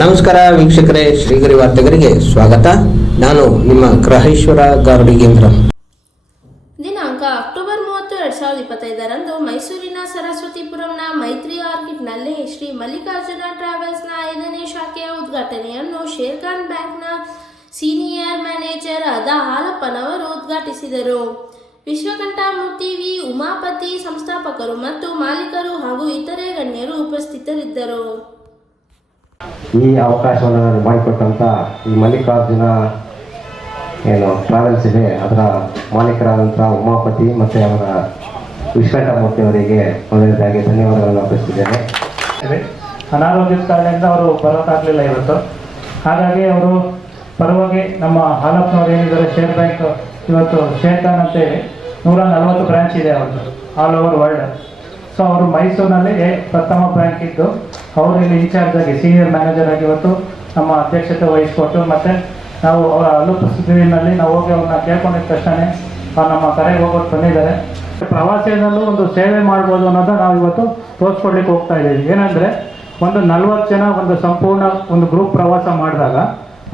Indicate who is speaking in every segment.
Speaker 1: ನಮಸ್ಕಾರ ವೀಕ್ಷಕರೇ, ಶ್ರೀಗರಿ ವಾರ್ತೆಗರಿಗೆ ಸ್ವಾಗತ. ನಾನು ನಿಮ್ಮ ಗ್ರಹೇಶ್ವರ ಗಾರುಡಿಗೇಂದ್ರ
Speaker 2: ದಿನಾಂಕ ಅಕ್ಟೋಬರ್ ಮೂವತ್ತು, ಎರಡ್ ಸಾವಿರದ ಇಪ್ಪತ್ತೈದರಂದು ಮೈಸೂರಿನ ಸರಸ್ವತಿಪುರಂನ ಮೈತ್ರಿ ಆರ್ಕಿಡ್ನಲ್ಲಿ ಶ್ರೀ ಮಲ್ಲಿಕಾರ್ಜುನ ಟ್ರಾವೆಲ್ಸ್ನ ಐದನೇ ಶಾಖೆಯ ಉದ್ಘಾಟನೆಯನ್ನು ಶೇರ್ಖಾನ್ ಬ್ಯಾಂಕ್ನ ಸೀನಿಯರ್ ಮ್ಯಾನೇಜರ್ ಆದ ಹಾಲಪ್ಪನವರು ಉದ್ಘಾಟಿಸಿದರು. ವಿಶ್ವಕಂಠಮೂರ್ತಿ ವಿ. ಉಮಾಪತಿ, ಸಂಸ್ಥಾಪಕರು ಮತ್ತು ಮಾಲೀಕರು ಹಾಗೂ ಇತರೆ ಗಣ್ಯರು ಉಪಸ್ಥಿತರಿದ್ದರು.
Speaker 3: ಈ ಅವಕಾಶವನ್ನು ನಾನು ಮಾಡಿಕೊಟ್ಟಂಥ ಈ ಮಲ್ಲಿಕಾರ್ಜುನ, ಏನು, ಟ್ರಾವೆಲ್ಸ್ ಇದೆ, ಅದರ ಮಾಲೀಕರಾದಂಥ ಉಮಾಪತಿ ಮತ್ತು ಅವರ ವಿಶ್ವಕಮೂರ್ತಿ ಅವರಿಗೆ ಮೊದಲನೇದಾಗಿ ಧನ್ಯವಾದಗಳನ್ನು ಅರ್ಪಿಸ್ತಿದ್ದೇನೆ
Speaker 4: ಅನಾರೋಗ್ಯದ ಕಾರಣದಿಂದ ಅವರು ಬರೋಕ್ಕಾಗಲಿಲ್ಲ ಇವತ್ತು. ಹಾಗಾಗಿ ಅವರು ಪರವಾಗಿ ನಮ್ಮ ಹಾಲಪ್ಪನವ್ರು ಏನಿದ್ದಾರೆ ಸ್ಟೇಟ್ ಬ್ಯಾಂಕ್ ಇವತ್ತು ಬ್ಯಾಂಕ್ ಅಂತೇಳಿ ನೂರ ನಲವತ್ತು ಬ್ರಾಂಚ್ ಇದೆ ಅವ್ರದ್ದು ಆಲ್ ಓವರ್ ವರ್ಲ್ಡ್ ಸೊ ಅವರು ಮೈಸೂರಿನಲ್ಲಿ ಪ್ರಥಮ ಬ್ಯಾಂಕ್ ಇದ್ದು, ಅವರು ಇಲ್ಲಿ ಇನ್ಚಾರ್ಜ್ ಆಗಿ ಸೀನಿಯರ್ ಮ್ಯಾನೇಜರ್ ಆಗಿ ಇವತ್ತು ನಮ್ಮ ಅಧ್ಯಕ್ಷತೆ ವಹಿಸ್ಕೊಟ್ಟು ಮತ್ತು ನಾವು ಅವರ ಅನುಪಸ್ಥಿತಿಯಲ್ಲಿ ನಾವು ಹೋಗಿ ಅವ್ರನ್ನ ಕೇಳ್ಕೊಂಡಿದ ತಕ್ಷಣ ನಮ್ಮ ಕರೆಗೆ ಹೋಗೋದು ಬಂದಿದ್ದಾರೆ. ಪ್ರವಾಸಿಯಲ್ಲೂ ಒಂದು ಸೇವೆ ಮಾಡ್ಬೋದು ಅನ್ನೋದನ್ನ ನಾವು ಇವತ್ತು ತೋರಿಸ್ಕೊಡ್ಲಿಕ್ಕೆ ಹೋಗ್ತಾ ಇದ್ದೀವಿ. ಏನಂದ್ರೆ, ಒಂದು ನಲ್ವತ್ತು ಜನ ಒಂದು ಸಂಪೂರ್ಣ ಒಂದು ಗ್ರೂಪ್ ಪ್ರವಾಸ ಮಾಡಿದಾಗ,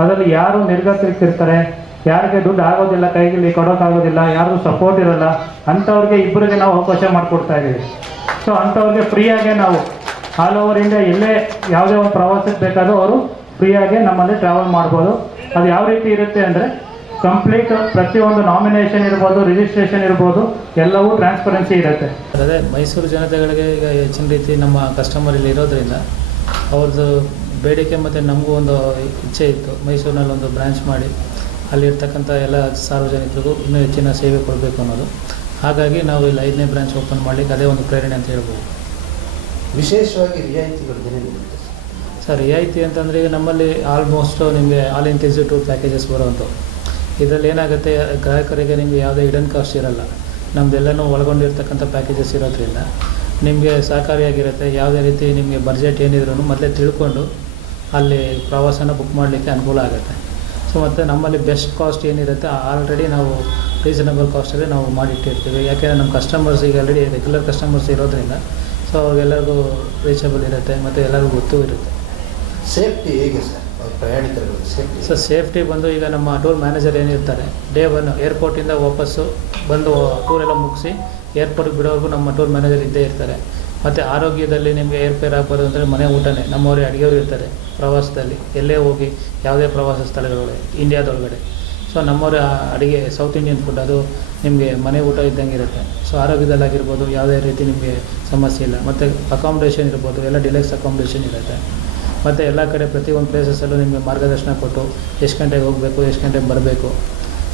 Speaker 4: ಅದರಲ್ಲಿ ಯಾರು ನಿರ್ಗತಿರ್ತಾರೆ? ಯಾರಿಗೆ ದುಡ್ಡು ಆಗೋದಿಲ್ಲ, ಕೈಗೆ ಕೊಡೋಕ್ಕಾಗೋದಿಲ್ಲ ಯಾರು ಸಪೋರ್ಟ್ ಇರಲ್ಲ, ಅಂಥವ್ರಿಗೆ ಇಬ್ಬರಿಗೆ ನಾವು ಅವಕಾಶ ಮಾಡಿಕೊಡ್ತಾ ಇದ್ದೀವಿ ಸೊ ಅಂಥವ್ರಿಗೆ ಫ್ರೀಯಾಗೆ ನಾವು ಆಲ್ ಓವರ್ ಇಂಡಿಯಾ ಎಲ್ಲೇ ಯಾವುದೇ ಒಂದು ಪ್ರವಾಸಕ್ಕೆ ಬೇಕಾದರೂ ಅವರು ಫ್ರೀಯಾಗಿ ನಮ್ಮಲ್ಲಿ ಟ್ರಾವೆಲ್ ಮಾಡ್ಬೋದು. ಅದು ಯಾವ ರೀತಿ ಇರುತ್ತೆ ಅಂದರೆ ಕಂಪ್ಲೀಟ್ ಪ್ರತಿಯೊಂದು ನಾಮಿನೇಷನ್ ಇರ್ಬೋದು ರಿಜಿಸ್ಟ್ರೇಷನ್ ಇರ್ಬೋದು, ಎಲ್ಲವೂ ಟ್ರಾನ್ಸ್ಪರೆನ್ಸಿ ಇರುತ್ತೆ.
Speaker 5: ಅದೇ ಮೈಸೂರು ಜನತೆಗಳಿಗೆ ಈಗ ಹೆಚ್ಚಿನ ರೀತಿ ನಮ್ಮ ಕಸ್ಟಮರ್ ಇಲ್ಲಿ ಇರೋದ್ರಿಂದ ಅವ್ರದ್ದು ಬೇಡಿಕೆ ಮತ್ತು ನಮಗೂ ಒಂದು ಇಚ್ಛೆ ಇತ್ತು. ಮೈಸೂರಿನಲ್ಲಿ ಒಂದು ಬ್ರಾಂಚ್ ಮಾಡಿ. ಅಲ್ಲಿರ್ತಕ್ಕಂಥ ಎಲ್ಲ ಸಾರ್ವಜನಿಕರಿಗೂ ಇನ್ನೂ ಹೆಚ್ಚಿನ ಸೇವೆ ಕೊಡಬೇಕು ಅನ್ನೋದು. ಹಾಗಾಗಿ ನಾವು ಇಲ್ಲಿ ಐದನೇ ಬ್ರಾಂಚ್ ಓಪನ್ ಮಾಡಲಿಕ್ಕೆ ಅದೇ ಒಂದು ಪ್ರೇರಣೆ ಅಂತ ಹೇಳ್ಬೋದು.
Speaker 6: ವಿಶೇಷವಾಗಿ ರಿಯಾಯಿತಿಗಳು ಏನೇನು
Speaker 5: ಸರ್? ರಿಯಾಯಿತಿ ಅಂತಂದರೆ ಈಗ ನಮ್ಮಲ್ಲಿ ಆಲ್ಮೋಸ್ಟ್ ನಿಮಗೆ ಆಲ್ ಇನ್ಕ್ಲೂಸಿವ್ ಟೂರ್ ಪ್ಯಾಕೇಜಸ್ ಬರುವಂಥವು. ಇದರಲ್ಲಿ ಏನಾಗುತ್ತೆ ಗ್ರಾಹಕರಿಗೆ ನಿಮಗೆ ಯಾವುದೇ ಇಡನ್ ಕಾಸ್ಟ್ ಇರಲ್ಲ. ನಮ್ಮದೆಲ್ಲನೂ ಒಳಗೊಂಡಿರ್ತಕ್ಕಂಥ ಪ್ಯಾಕೇಜಸ್ ಇರೋದ್ರಿಂದ ನಿಮಗೆ ಸಹಕಾರಿಯಾಗಿರುತ್ತೆ. ಯಾವುದೇ ರೀತಿ ನಿಮಗೆ ಬಜೆಟ್ ಏನಿದ್ರು ಮೊದಲೇ ತಿಳ್ಕೊಂಡು ಅಲ್ಲಿ ಪ್ರವಾಸನ ಬುಕ್ ಮಾಡಲಿಕ್ಕೆ ಅನುಕೂಲ ಆಗುತ್ತೆ. ಸೊ ಮತ್ತು ನಮ್ಮಲ್ಲಿ ಬೆಸ್ಟ್ ಕಾಸ್ಟ್ ಏನಿರುತ್ತೆ ಆಲ್ರೆಡಿ ನಾವು ರೀಸನಬಲ್ ಕಾಸ್ಟಲ್ಲಿ ನಾವು ಮಾಡಿಟ್ಟಿರ್ತೀವಿ. ಯಾಕೆಂದರೆ ನಮ್ಮ ಕಸ್ಟಮರ್ಸ್ ಈಗ ಆಲ್ರೆಡಿ ರೆಗ್ಯುಲರ್ ಕಸ್ಟಮರ್ಸ್ ಇರೋದ್ರಿಂದ ಸೊ ಅವ್ರಿಗೆಲ್ಲರಿಗೂ ರೀಚಬಲ್ ಇರುತ್ತೆ ಮತ್ತು ಎಲ್ಲರಿಗೂ ಗೊತ್ತೂ ಇರುತ್ತೆ.
Speaker 6: ಸೇಫ್ಟಿ ಹೇಗೆ ಸರ್ ಪ್ರಯಾಣಿಕರುಗಳಿಗೆ ಸೇಫ್ಟಿ
Speaker 5: ಸೊ ಸೇಫ್ಟಿ ಬಂದು ಈಗ ನಮ್ಮ ಟೂರ್ ಮ್ಯಾನೇಜರ್ ಏನಿರ್ತಾರೆ ಡೇ ಒನ್ ಏರ್ಪೋರ್ಟಿಂದ ವಾಪಸ್ಸು ಬಂದು ಟೂರೆಲ್ಲ ಮುಗಿಸಿ ಏರ್ಪೋರ್ಟ್ಗೆ ಬಿಡೋವರೆಗೂ ನಮ್ಮ ಟೂರ್ ಮ್ಯಾನೇಜರ್ ಇದ್ದೇ ಇರ್ತಾರೆ. ಮತ್ತು ಆರೋಗ್ಯದಲ್ಲಿ ನಿಮಗೆ ಏರ್ಪೇರ್ ಆಗ್ಬೋದು ಅಂದರೆ ಮನೆ ಊಟನೇ. ನಮ್ಮವರೇ ಅಡುಗೆಯವರು ಇರ್ತಾರೆ ಪ್ರವಾಸದಲ್ಲಿ. ಎಲ್ಲೇ ಹೋಗಿ ಯಾವುದೇ ಪ್ರವಾಸ ಸ್ಥಳಗಳೊಳಗೆ, ಇಂಡಿಯಾದೊಳಗಡೆ. ಸೊ ನಮ್ಮವರ ಅಡುಗೆ ಸೌತ್ ಇಂಡಿಯನ್ ಫುಡ್ ಅದು ನಿಮಗೆ ಮನೆ ಊಟ ಇದ್ದಂಗೆ ಇರುತ್ತೆ. ಸೊ ಆರೋಗ್ಯದಲ್ಲಾಗಿರ್ಬೋದು, ಯಾವುದೇ ರೀತಿ ನಿಮಗೆ ಸಮಸ್ಯೆ ಇಲ್ಲ. ಮತ್ತು ಅಕಾಮಡೇಷನ್ ಇರ್ಬೋದು, ಎಲ್ಲ ಡಿಲೆಕ್ಸ್ ಅಕಾಮಡೇಷನ್ ಇರುತ್ತೆ. ಮತ್ತು ಎಲ್ಲ ಕಡೆ ಪ್ರತಿಯೊಂದು ಪ್ಲೇಸಸ್ಸಲ್ಲೂ ನಿಮಗೆ ಮಾರ್ಗದರ್ಶನ ಕೊಟ್ಟು, ಎಷ್ಟು ಗಂಟೆಗೆ ಹೋಗಬೇಕು, ಎಷ್ಟು ಗಂಟೆಗೆ ಬರಬೇಕು.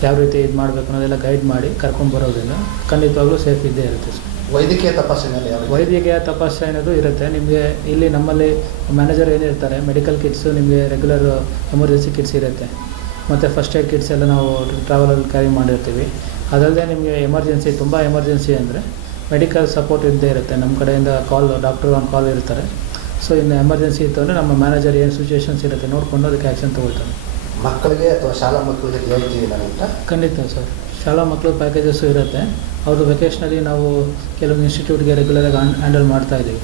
Speaker 5: ಯಾವ ರೀತಿ ಇದು ಮಾಡಬೇಕು ಅನ್ನೋದೆಲ್ಲ ಗೈಡ್ ಮಾಡಿ ಕರ್ಕೊಂಡು ಬರೋದ್ರಿಂದ ಖಂಡಿತವಾಗ್ಲೂ ಸೇಫ್ ಇದ್ದೇ ಇರುತ್ತೆ ಸರ್
Speaker 6: ವೈದ್ಯಕೀಯ ತಪಾಸಣೆಯಲ್ಲಿ ಯಾವ ರೀತಿ?
Speaker 5: ವೈದ್ಯಕೀಯ ತಪಾಸಣೆ ಅನ್ನೋದು ಇರುತ್ತೆ. ನಿಮಗೆ ಇಲ್ಲಿ ನಮ್ಮಲ್ಲಿ ಮ್ಯಾನೇಜರ್ ಏನಿರ್ತಾರೆ ಮೆಡಿಕಲ್ ಕಿಟ್ಸು ನಿಮಗೆ ರೆಗ್ಯುಲರ್ ಎಮರ್ಜೆನ್ಸಿ ಕಿಟ್ಸ್ ಇರುತ್ತೆ. ಮತ್ತು ಫಸ್ಟ್ ಏಡ್ ಕಿಟ್ಸ್ ಎಲ್ಲ ನಾವು ಟ್ರಾವೆಲಲ್ಲಿ ಕ್ಯಾರಿ ಮಾಡಿರ್ತೀವಿ. ಅದಲ್ಲದೆ ನಿಮಗೆ ಎಮರ್ಜೆನ್ಸಿ ತುಂಬ ಎಮರ್ಜೆನ್ಸಿ ಅಂದರೆ ಮೆಡಿಕಲ್ ಸಪೋರ್ಟ್ ಇದ್ದೇ ಇರುತ್ತೆ. ನಮ್ಮ ಕಡೆಯಿಂದ ಕಾಲ್ ಡಾಕ್ಟರ್ ಒಂದು ಕಾಲ್ ಇರ್ತಾರೆ. ಸೊ ಇನ್ನು ಎಮರ್ಜೆನ್ಸಿ ಇತ್ತು ಅಂದರೆ ನಮ್ಮ ಮ್ಯಾನೇಜರ್ ಏನು ಸಿಚುವೇಷನ್ಸ್ ಇರುತ್ತೆ ನೋಡಿಕೊಂಡು ಅದಕ್ಕೆ ಆ್ಯಕ್ಷನ್ ತೊಗೊಳ್ತಾರೆ.
Speaker 6: ಮಕ್ಕಳಿಗೆ ಅಥವಾ ಶಾಲಾ ಮಕ್ಕಳಿಗೆ ಹೇಳ್ತೀವಿ ಅಂತ
Speaker 5: ಖಂಡಿತ ಸರ್. ಶಾಲಾ ಮಕ್ಕಳ ಪ್ಯಾಕೇಜಸ್ಸು ಇರುತ್ತೆ. ಅವರು ವೆಕೇಶ್ನಲ್ಲಿ ನಾವು ಕೆಲವೊಂದು ಇನ್ಸ್ಟಿಟ್ಯೂಟ್ಗೆ ರೆಗ್ಯುಲರಾಗಿ ಹ್ಯಾಂಡಲ್ ಮಾಡ್ತಾ ಇದ್ದೀವಿ.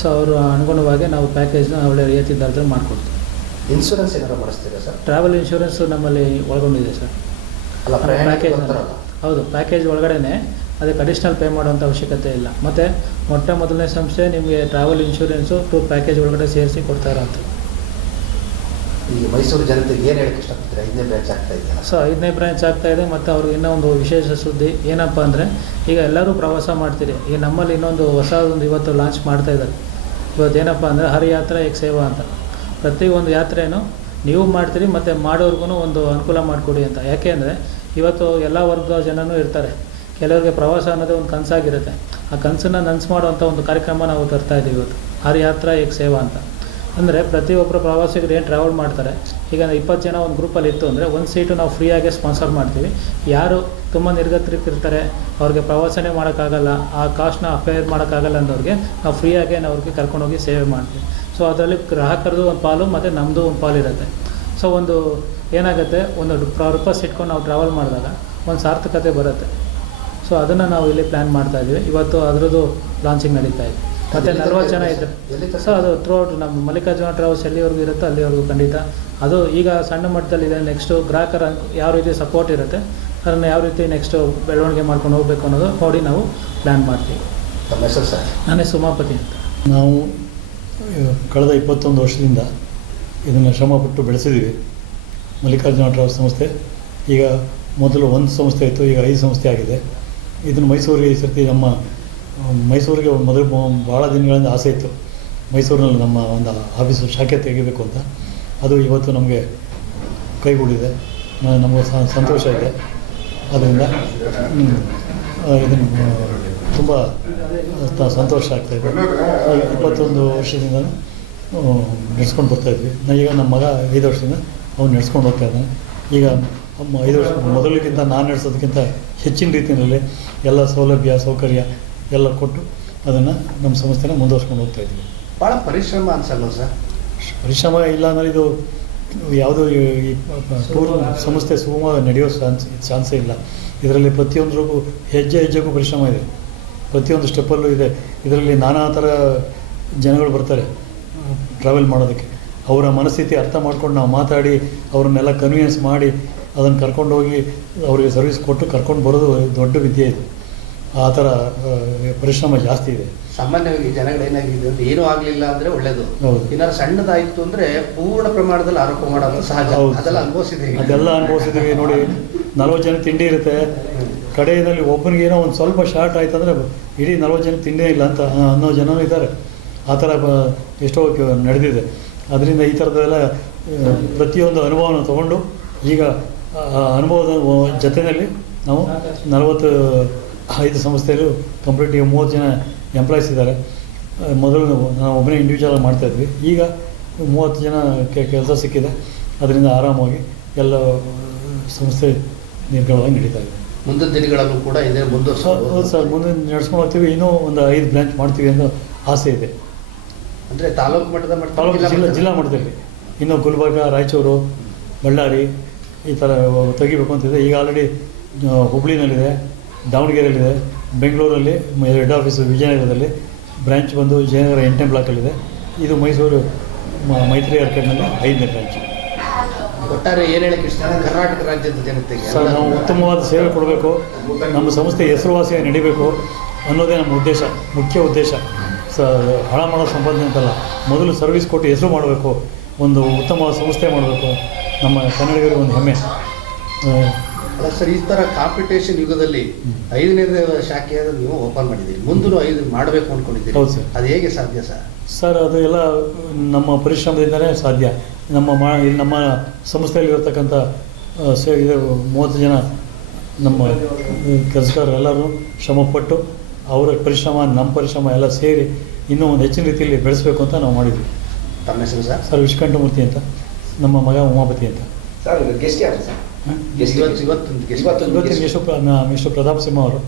Speaker 5: ಸೊ ಅವರು ಅನುಗುಣವಾಗಿ ನಾವು ಪ್ಯಾಕೇಜ್ನ ಒಳ್ಳೆ ರಿಯಾಯಿತಿ ದರದಲ್ಲಿ ಮಾಡಿಕೊಡ್ತೀವಿ.
Speaker 6: ಇನ್ಶೂರೆನ್ಸ್ ಏನಾದರೂ ಮಾಡಿಸ್ತೀರಾ ಸರ್?
Speaker 5: ಟ್ರಾವೆಲ್ ಇನ್ಶೂರೆನ್ಸು ನಮ್ಮಲ್ಲಿ ಒಳಗೊಂಡಿದೆ ಸರ್.
Speaker 6: ಅಲ್ಲ
Speaker 5: ಪ್ಯಾಕೇಜ್ ಹೌದು ಪ್ಯಾಕೇಜ್ ಒಳಗಡೆನೆ ಅದಕ್ಕೆ ಅಡಿಷ್ನಲ್ ಪೇ ಮಾಡುವಂಥ ಅವಶ್ಯಕತೆ ಇಲ್ಲ. ಮತ್ತು ಮೊಟ್ಟ ಮೊದಲನೇ ಸಂಸ್ಥೆ ನಿಮಗೆ ಟ್ರಾವೆಲ್ ಇನ್ಶೂರೆನ್ಸು ಟೂರ್ ಪ್ಯಾಕೇಜ್ ಒಳಗಡೆ ಸೇರಿಸಿ ಕೊಡ್ತಾ ಇರೋಂಥದ್ದು
Speaker 6: ಈ ಮೈಸೂರು ಜನತೆಗೆ ಏನು ಹೇಳಕ್ಕೆ ಇಷ್ಟಪಡ್ತೀರಾ? ಐದನೇ ಬ್ರ್ಯಾಂಚ್ ಆಗ್ತಾ ಇದೆಯಲ್ಲ
Speaker 5: ಸೊ ಐದನೇ ಬ್ರಾಂಚ್ ಆಗ್ತಾ ಇದೆ, ಮತ್ತು ಅವ್ರಿಗೆ ಇನ್ನೊಂದು ವಿಶೇಷ ಸುದ್ದಿ ಏನಪ್ಪ ಅಂದರೆ, ಈಗ ಎಲ್ಲರೂ ಪ್ರವಾಸ ಮಾಡ್ತೀರಿ. ಈಗ ನಮ್ಮಲ್ಲಿ ಇನ್ನೊಂದು ಹೊಸ ಒಂದು ಇವತ್ತು ಲಾಂಚ್ ಮಾಡ್ತಾ ಇದ್ದಾರೆ. ಇವತ್ತು ಏನಪ್ಪ ಅಂದರೆ, ಹರಿ ಯಾತ್ರೆ ಏಕ್ ಸೇವಾ ಅಂತ. ಪ್ರತಿ ಒಂದು ಯಾತ್ರೆನೂ ನೀವು ಮಾಡ್ತೀರಿ, ಮತ್ತು ಮಾಡೋರ್ಗು ಒಂದು ಅನುಕೂಲ ಮಾಡಿಕೊಡಿ ಅಂತ. ಯಾಕೆ ಅಂದರೆ, ಇವತ್ತು ಎಲ್ಲ ವರ್ಗದ ಜನನೂ ಇರ್ತಾರೆ. ಕೆಲವರಿಗೆ ಪ್ರವಾಸ ಅನ್ನೋದೇ ಒಂದು ಕನಸಾಗಿರುತ್ತೆ. ಆ ಕನಸನ್ನು ನನಸು ಮಾಡುವಂಥ ಒಂದು ಕಾರ್ಯಕ್ರಮ ನಾವು ತರ್ತಾ ಇದ್ದೀವಿ ಇವತ್ತು. ಹರಿ ಯಾತ್ರಾ ಏಕ್ ಸೇವಾ ಅಂತ. ಅಂದರೆ ಪ್ರತಿಯೊಬ್ಬರು ಪ್ರವಾಸಿಗರು ಏನು ಟ್ರಾವೆಲ್ ಮಾಡ್ತಾರೆ, ಈಗ ಇಪ್ಪತ್ತು ಜನ ಒಂದು ಗ್ರೂಪಲ್ಲಿ ಇತ್ತು ಅಂದರೆ ಒಂದು ಸೀಟು ನಾವು ಫ್ರೀಯಾಗಿ ಸ್ಪಾನ್ಸರ್ ಮಾಡ್ತೀವಿ. ಯಾರು ತುಂಬ ನಿರ್ಗತರಿರ್ತಾರೆ ಅವ್ರಿಗೆ ಪ್ರವಾಸನೇ ಮಾಡೋಕ್ಕಾಗಲ್ಲ, ಆ ಕಾಸ್ಟ್ನ ಅಫೇರ್ ಮಾಡೋಕ್ಕಾಗಲ್ಲ ಅಂದವ್ರಿಗೆ ನಾವು ಫ್ರೀಯಾಗಿ ಅವ್ರಿಗೆ ಕರ್ಕೊಂಡೋಗಿ ಸೇವೆ ಮಾಡ್ತೀವಿ. ಸೊ ಅದರಲ್ಲಿ ಗ್ರಾಹಕರದ್ದು ಒಂದು ಪಾಲು ಮತ್ತು ನಮ್ಮದು ಒಂದು ಪಾಲು ಇರುತ್ತೆ. ಸೊ ಒಂದು ಏನಾಗುತ್ತೆ, ಒಂದು ಪರ್ಪಸ್ ಇಟ್ಕೊಂಡು ನಾವು ಟ್ರಾವೆಲ್ ಮಾಡಿದಾಗ ಒಂದು ಸಾರ್ಥಕತೆ ಬರುತ್ತೆ. ಸೊ ಅದನ್ನು ನಾವು ಇಲ್ಲಿ ಪ್ಲ್ಯಾನ್ ಮಾಡ್ತಾ ಇದ್ದೀವಿ ಇವತ್ತು ಅದರದ್ದು ಲಾಂಚಿಂಗ್ ನಡೀತಾ ಇದೆ. ಮತ್ತು ನಲ್ವತ್ತು ಜನ
Speaker 6: ಇದ್ರು.
Speaker 5: ಇದ್ದಾರೆ
Speaker 6: ಎಲ್ಲಿ ತನಕ?
Speaker 5: ಸೊ ಅದು ಥ್ರೂಔಟ್ ನಮ್ಮ ಮಲ್ಲಿಕಾರ್ಜುನ ಟ್ರಾವೆಲ್ಸ್ ಎಲ್ಲಿವರೆಗೂ ಇರುತ್ತೋ ಅಲ್ಲಿವರೆಗೂ ಖಂಡಿತ. ಅದು ಈಗ ಸಣ್ಣ ಮಟ್ಟದಲ್ಲಿದೆ ನೆಕ್ಸ್ಟು ಗ್ರಾಹಕರ ಯಾವ ರೀತಿ ಸಪೋರ್ಟ್ ಇರುತ್ತೆ ಅದನ್ನು ಯಾವ ರೀತಿ ನೆಕ್ಸ್ಟು ಬೆಳವಣಿಗೆ ಮಾಡ್ಕೊಂಡು ಹೋಗಬೇಕು ಅನ್ನೋದು ನೋಡಿ ನಾವು ಪ್ಲ್ಯಾನ್ ಮಾಡ್ತೀವಿ.
Speaker 6: ಹೆಸರು ಸರ್?
Speaker 5: ನಾನೇ ಸುಮಾಪತಿ ಅಂತ.
Speaker 7: ನಾವು ಕಳೆದ ಇಪ್ಪತ್ತೊಂದು ವರ್ಷದಿಂದ ಇದನ್ನು ಶ್ರಮಪಟ್ಟು ಬೆಳೆಸಿದ್ದೀವಿ ಮಲ್ಲಿಕಾರ್ಜುನ ಟ್ರಾವೆಲ್ಸ್ ಸಂಸ್ಥೆ. ಈಗ ಮೊದಲು ಒಂದು ಸಂಸ್ಥೆ ಇತ್ತು ಈಗ ಐದು ಸಂಸ್ಥೆ ಆಗಿದೆ. ಇದನ್ನು ಮೈಸೂರಿಗೆ ಈ ಸರ್ತಿ ನಮ್ಮ ಮೈಸೂರಿಗೆ ಮೊದಲು ಭಾಳ ದಿನಗಳಿಂದ ಆಸೆ ಇತ್ತು. ಮೈಸೂರಿನಲ್ಲಿ ನಮ್ಮ ಒಂದು ಆಫೀಸು ಶಾಖೆ ತೆಗಿಬೇಕು ಅಂತ. ಅದು ಇವತ್ತು ನಮಗೆ ಕೈಗೂಡಿದೆ. ನಮಗೆ ಸಂತೋಷ ಇದೆ. ಅದರಿಂದ ಇದನ್ನು ತುಂಬ ಸಂತೋಷ ಆಗ್ತಾಯಿದೆ ಇಪ್ಪತ್ತೊಂದು ವರ್ಷದಿಂದ ನಡೆಸ್ಕೊಂಡು ಬರ್ತಾಯಿದ್ವಿ ನಾ, ಈಗ ನಮ್ಮ ಮಗ ಐದು ವರ್ಷದಿಂದ ಅವ್ನು ನಡೆಸ್ಕೊಂಡು ಹೋಗ್ತಾ ಇದ್ದಾನೆ. ಈಗ ಐದು ವರ್ಷ, ಮೊದಲಿಗಿಂತ ನಾನು ನಡೆಸೋದಕ್ಕಿಂತ ಹೆಚ್ಚಿನ ರೀತಿಯಲ್ಲಿ ಎಲ್ಲ ಸೌಲಭ್ಯ, ಸೌಕರ್ಯ ಎಲ್ಲ ಕೊಟ್ಟು ಅದನ್ನು ನಮ್ಮ ಸಂಸ್ಥೆನ ಮುಂದುವರ್ಸ್ಕೊಂಡು ಹೋಗ್ತಾ ಇದ್ದೀವಿ.
Speaker 6: ಭಾಳ ಪರಿಶ್ರಮ ಅನ್ಸಲ್ಲ ಸರ್?
Speaker 7: ಪರಿಶ್ರಮ ಇಲ್ಲ ಅಂದರೆ ಇದು ಯಾವುದೋ ಈ- ಈ ಟೂರ್ ಸಂಸ್ಥೆ ಸುಗಮವಾಗಿ ನಡೆಯೋ ಚಾನ್ಸ್ ಚಾನ್ಸೇ ಇಲ್ಲ. ಇದರಲ್ಲಿ ಪ್ರತಿಯೊಂದ್ರಿಗೂ ಹೆಜ್ಜೆ ಹೆಜ್ಜೆಗೂ ಪರಿಶ್ರಮ ಇದೆ. ಪ್ರತಿಯೊಂದು ಸ್ಟೆಪ್ಪಲ್ಲೂ ಇದೆ. ಇದರಲ್ಲಿ ನಾನಾ ಥರ ಜನಗಳು ಬರ್ತಾರೆ ಟ್ರಾವೆಲ್ ಮಾಡೋದಕ್ಕೆ. ಅವರ ಮನಸ್ಥಿತಿ ಅರ್ಥ ಮಾಡ್ಕೊಂಡು ನಾವು ಮಾತಾಡಿ ಅವ್ರನ್ನೆಲ್ಲ ಕನ್ವಿನ್ಸ್ ಮಾಡಿ ಅದನ್ನು ಕರ್ಕೊಂಡೋಗಿ ಅವರಿಗೆ ಸರ್ವಿಸ್ ಕೊಟ್ಟು ಕರ್ಕೊಂಡು ಬರೋದು ದೊಡ್ಡ ವಿದ್ಯೆ ಇದು. ಆ ಥರ ಪರಿಶ್ರಮ ಜಾಸ್ತಿ ಇದೆ.
Speaker 6: ಸಾಮಾನ್ಯವಾಗಿ ಜನಗಳು ಏನಾಗಿದೆ ಅಂದ್ರೆ ಏನೂ ಆಗಲಿಲ್ಲ ಅಂದ್ರೆ ಒಳ್ಳೇದು. ಏನಾದ್ರು ಸಣ್ಣದಾಯಿತು ಅಂದ್ರೆ ಪೂರ್ಣ ಪ್ರಮಾಣದಲ್ಲಿ ಆರೋಪ ಮಾಡೋದು ಸಹಜ. ಅದೆಲ್ಲ ಅನುಭವಿಸಿದ್ದೀವಿ
Speaker 7: ಅದೆಲ್ಲ ಅನುಭವಿಸಿದ್ದೀವಿ ನೋಡಿ ನಲ್ವತ್ತು ಜನ ತಿಂಡಿ ಇರುತ್ತೆ. ಕಡೆಯಲ್ಲಿ ಒಬ್ಬನಿಗೆ ಏನೋ ಒಂದು ಸ್ವಲ್ಪ ಶಾರ್ಟ್ ಆಯ್ತು ಅಂದರೆ ಇಡೀ ನಲ್ವತ್ತು ಜನ ತಿಂಡೇ ಇಲ್ಲ ಅಂತ ಅನ್ನೋ ಜನನೂ ಇದ್ದಾರೆ. ಆ ಥರ ಎಷ್ಟೋ ನಡೆದಿದೆ. ಅದರಿಂದ ಈ ಥರದ್ದೆಲ್ಲ ಪ್ರತಿಯೊಂದು ಅನುಭವನ ತಗೊಂಡು ಈಗ ಅನುಭವದ ಜೊತೆಯಲ್ಲಿ ನಾವು ನಲವತ್ತು ಐದು ಸಂಸ್ಥೆಯಲ್ಲೂ ಕಂಪ್ಲೀಟ್ ಈಗ ಮೂವತ್ತು ಜನ ಎಂಪ್ಲಾಯ್ಸ್ ಇದ್ದಾರೆ. ಮೊದಲು ನಾವು ಒಬ್ಬನೇ ಇಂಡಿವಿಜುವಲ್ ಮಾಡ್ತಾಯಿದ್ವಿ ಈಗ ಮೂವತ್ತು ಜನ ಕೆಲಸ ಸಿಕ್ಕಿದೆ. ಅದರಿಂದ ಆರಾಮಾಗಿ ಎಲ್ಲ ಸಂಸ್ಥೆ ನಿರ್ಗಳವಾಗಿ ನಡೀತಾ ಇದೆ.
Speaker 6: ಮುಂದಿನ ದಿನಗಳಲ್ಲೂ ಕೂಡ ಇದೆ
Speaker 7: ಹೌದು ಸರ್. ಮುಂದೆ ನಡ್ಸ್ಕೊಂಡು ಹೋಗ್ತೀವಿ. ಇನ್ನೂ ಒಂದು ಐದು ಬ್ರಾಂಚ್ ಮಾಡ್ತೀವಿ ಅನ್ನೋ ಆಸೆ ಇದೆ.
Speaker 6: ಅಂದರೆ ತಾಲೂಕು ಮಟ್ಟದ ಮಟ್ಟ
Speaker 7: ತಾಲೂಕು ಜಿಲ್ಲಾ ಜಿಲ್ಲಾ ಮಟ್ಟದಲ್ಲಿ. ಇನ್ನು ಗುಲ್ಬರ್ಗ ರಾಯಚೂರು ಬಳ್ಳಾರಿ ಈ ಥರ ತೆಗಿಬೇಕು ಅಂತಿದೆ ಈಗ ಆಲ್ರೆಡಿ ಹುಬ್ಳಿನಲ್ಲಿದೆ. ದಾವಣಗೆರೆಯಲ್ಲಿದೆ. ಬೆಂಗಳೂರಲ್ಲಿ ಹೆಡ್ ಆಫೀಸ್ ವಿಜಯನಗರದಲ್ಲಿ ಬ್ರ್ಯಾಂಚ್ ಬಂದು ವಿಜಯನಗರ ಎಂಟನೇ ಬ್ಲಾಕಲ್ಲಿದೆ ಇದು ಮೈಸೂರು ಮೈತ್ರಿ ಆರ್ಕೆಡ್ನಲ್ಲಿ ಐದನೇ ಬ್ರ್ಯಾಂಚ್
Speaker 6: ಒಟ್ಟಾರೆ ಏನು ಹೇಳಕ್ಕೆ ಇಷ್ಟ? ಕರ್ನಾಟಕ ರಾಜ್ಯದ ಜನತೆಗೆ.
Speaker 7: ಸರ್ ನಾವು ಉತ್ತಮವಾದ ಸೇವೆ ಕೊಡಬೇಕು. ನಮ್ಮ ಸಂಸ್ಥೆ ಹೆಸರುವಾಸಿಯಾಗಿ ನಡಿಬೇಕು ಅನ್ನೋದೇ ನಮ್ಮ ಉದ್ದೇಶ ಮುಖ್ಯ ಉದ್ದೇಶ. ಸ ಹಣ ಮಾಡೋ ಸಂಪಾದನೆ ಅಂತಲ್ಲ ಮೊದಲು ಸರ್ವಿಸ್ ಕೊಟ್ಟು ಹೆಸರು ಮಾಡಬೇಕು. ಒಂದು ಉತ್ತಮವಾದ ಸಂಸ್ಥೆ ಮಾಡಬೇಕು. ನಮ್ಮ ಕನ್ನಡಿಗರಿಗೆ ಒಂದು ಹೆಮ್ಮೆ.
Speaker 6: ಅಲ್ಲ ಸರ್ ಈ ಥರ ಕಾಂಪಿಟೇಷನ್ ಯುಗದಲ್ಲಿ ಐದನೇ ಶಾಖೆ ನೀವು ಓಪನ್ ಮಾಡಿದ್ದೀರಿ. ಮುಂದೂ ಐದು ಮಾಡಬೇಕು ಅನ್ಕೊಂಡಿದ್ದೀರಿ.
Speaker 7: ಹೌದು ಸರ್.
Speaker 6: ಅದು ಹೇಗೆ ಸಾಧ್ಯ ಸರ್?
Speaker 7: ಸರ್ ಅದು ಎಲ್ಲ ನಮ್ಮ ಪರಿಶ್ರಮದಿಂದಲೇ ಸಾಧ್ಯ. ನಮ್ಮ ಮಾ ಇಲ್ಲಿ ನಮ್ಮ ಸಂಸ್ಥೆಯಲ್ಲಿರ್ತಕ್ಕಂಥ ಆ, ಸೇ ಇದು ಮೂವತ್ತು ಜನ ನಮ್ಮ ಕೆಲಸಗಾರರು ಎಲ್ಲರೂ ಶ್ರಮಪಟ್ಟು ಅವರ ಪರಿಶ್ರಮ ನಮ್ಮ ಪರಿಶ್ರಮ ಎಲ್ಲ ಸೇರಿ ಇನ್ನೂ ಒಂದು ಹೆಚ್ಚಿನ ರೀತಿಯಲ್ಲಿ ಬೆಳೆಸಬೇಕು ಅಂತ ನಾವು ಮಾಡಿದ್ವಿ.
Speaker 6: ತಮ್ಮ ಹೆಸರು ಸರ್?
Speaker 7: ಸರ್ ವಿಶ್ವಕಂಠಮೂರ್ತಿ ಅಂತ ನಮ್ಮ ಮಗ ಉಮಾಪತಿ ಅಂತ.
Speaker 8: ಸರ್ ಗೆಸ್ಟ್ ಯಾರು ಸರ್?
Speaker 6: ಇವತ್ತು
Speaker 7: ಪ್ರತಾಪ್ ಸಿಂಹ ಅವರು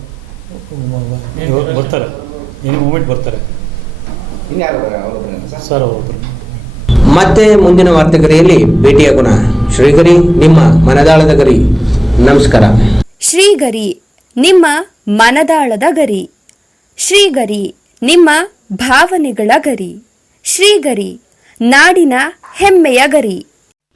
Speaker 7: ಬರ್ತಾರೆ ಎನಿ ಮೂಮೆಂಟ್ ಬರ್ತಾರೆ ಸರ್ ಅವರೊಬ್ಬರು
Speaker 1: ಮತ್ತೆ ಮುಂದಿನ ವಾರ್ತೆಗರಿಯಲ್ಲಿ ಭೇಟಿಯಾಗೋಣ ಶ್ರೀಗರಿ ನಿಮ್ಮ ಮನದಾಳದ ಗರಿ. ನಮಸ್ಕಾರ.
Speaker 9: ಶ್ರೀಗರಿ ನಿಮ್ಮ ಮನದಾಳದ ಗರಿ. ಶ್ರೀಗರಿ ನಿಮ್ಮ ಭಾವನೆಗಳ ಗರಿ. ಶ್ರೀಗರಿ ನಾಡಿನ ಹೆಮ್ಮೆಯ ಗರಿ.